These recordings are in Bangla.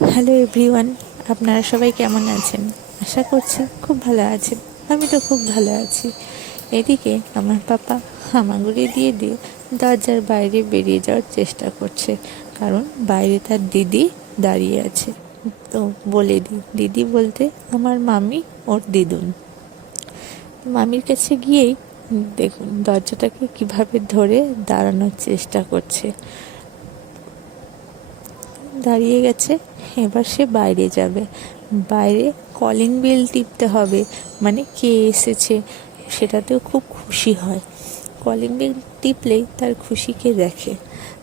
হ্যালো এভরিওয়ান, আপনারা সবাই কেমন আছেন? আশা করছি খুব ভালো আছেন। আমি তো খুব ভালো আছি। এদিকে আমার পাপা হামাগুড়ি দিয়ে দিয়ে দরজার বাইরে বেরিয়ে যাওয়ার চেষ্টা করছে, কারণ বাইরে তার দিদি দাঁড়িয়ে আছে। তো বলে দিই, দিদি বলতে আমার মামি, ওর দিদুন। মামির কাছে গিয়েই দেখুন দরজাটাকে কিভাবে ধরে দাঁড়ানোর চেষ্টা করছে। দাঁড়িয়ে গেছে, এবার সে বাইরে যাবে। বাইরে কলিং বেল টিপতে হবে, মানে কে এসেছে সেটাতেও খুব খুশি হয়। কলিং বেল টিপলেই তার খুশিকে দেখে।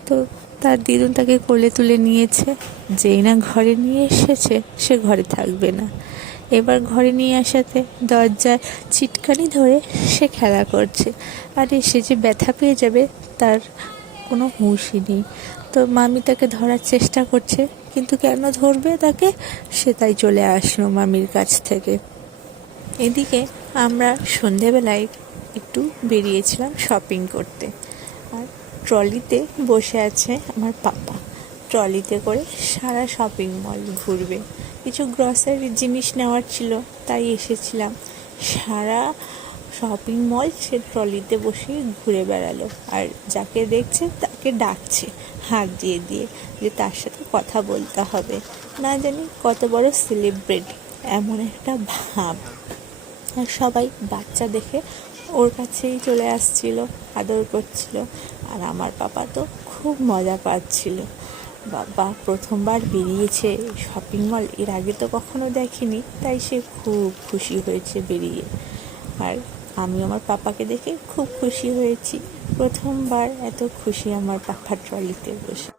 তো তার দিদুন তাকে কোলে তুলে নিয়েছে। যেই না ঘরে নিয়ে এসেছে, সে ঘরে থাকবে না। এবার ঘরে নিয়ে আসাতে দরজায় চিটকানি ধরে সে খেলা করছে, আর সে যে ব্যথা পেয়ে যাবে তার কোনো হুঁশই নেই। তো মামি তাকে ধরার চেষ্টা করছে, কিন্তু কেন ধরবে তাকে, সে তাই চলে আসলো মামির কাছ থেকে। এদিকে আমরা সন্ধেবেলায় একটু বেরিয়েছিলাম শপিং করতে, আর ট্রলিতে বসে আছে আমার পাপা। ট্রলিতে করে সারা শপিং মল ঘুরবে। কিছু গ্রসারির জিনিস নেওয়ার ছিল, তাই এসেছিলাম। সারা শপিং মল সে ট্রলিতে বসে ঘুরে বেড়ালো, আর যাকে দেখছে তাকে ডাকছে হাত দিয়ে দিয়ে, যে তার সাথে কথা বলতে হবে। না জানি কত বড় সেলিব্রিটি, এমন একটা ভাব। আর সবাই বাচ্চা দেখে ওর কাছেই চলে আসছিল, আদর করছিল। আর আমার পাপা তো খুব মজা পাচ্ছিল। বাবা প্রথমবার বেরিয়েছে শপিং মল, এর আগে তো কখনো দেখেনি, তাই সে খুব খুশি হয়েছে বেরিয়ে। আর আমি আমার পাপাকে দেখে খুব খুশি হয়েছি। প্রথমবার এত খুশি আমার পাপার ট্রলিতে বসে।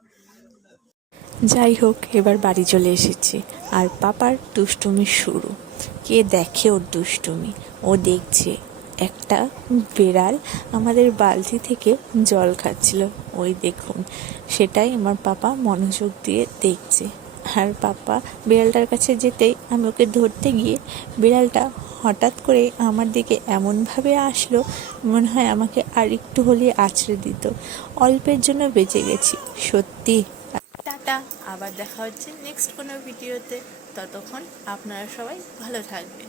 যাই হোক, এবার বাড়ি চলে এসেছি, আর পাপার দুষ্টুমি শুরু। কে দেখে ওর দুষ্টুমি? ও দেখছে একটা বেড়াল আমাদের বালতি থেকে জল খাচ্ছিল। ওই দেখুন, সেটাই আমার পাপা মনোযোগ দিয়ে দেখছে। আর পাপা বিড়ালটার কাছে যেতেই আমি ওকে ধরতে গিয়ে বিড়ালটা হঠাৎ করে আমার দিকে এমনভাবে আসলো, মনে হয় আমাকে আর একটু হলে আছড়ে দিত। অল্পের জন্য বেঁচে গেছি সত্যি। টাটা, আবার দেখা হচ্ছে নেক্সট কোনো ভিডিওতে। ততক্ষণ আপনারা সবাই ভালো থাকবেন।